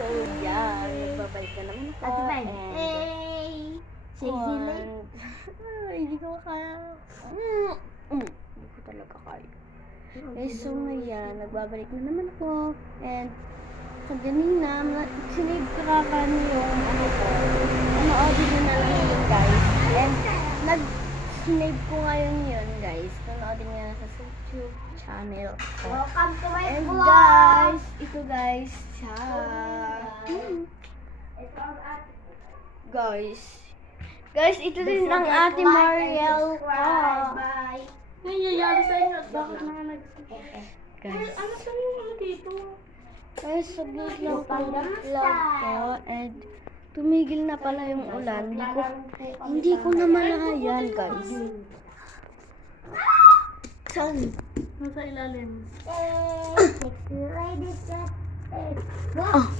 So, yan. Nagbabalik na naman ako. Hey! Sexy. Hindi ko kaya. Hindi ko talaga kaya. So, ngayon, nagbabalik na naman ako. And, kanina, sinave ko kakan yung ano ko. Ano-audit nyo na lang yun, guys. And, nag-sinave ko ngayon yun, guys. Nanoodin nga sa YouTube channel ko. Welcome to my And vlog! guys, ito guys, siya. Guys, ito din ang ate Mariel ko. Bye! Nangyayari sa inyo. Bakit naman nag-subscribe? Guys, Ano sa inyo dito? guys, saglit lang po ko. And, tumigil na pala yung ulan. Hindi ko na malayan, guys. Saan? Nasa ilalim. Ready, set, go!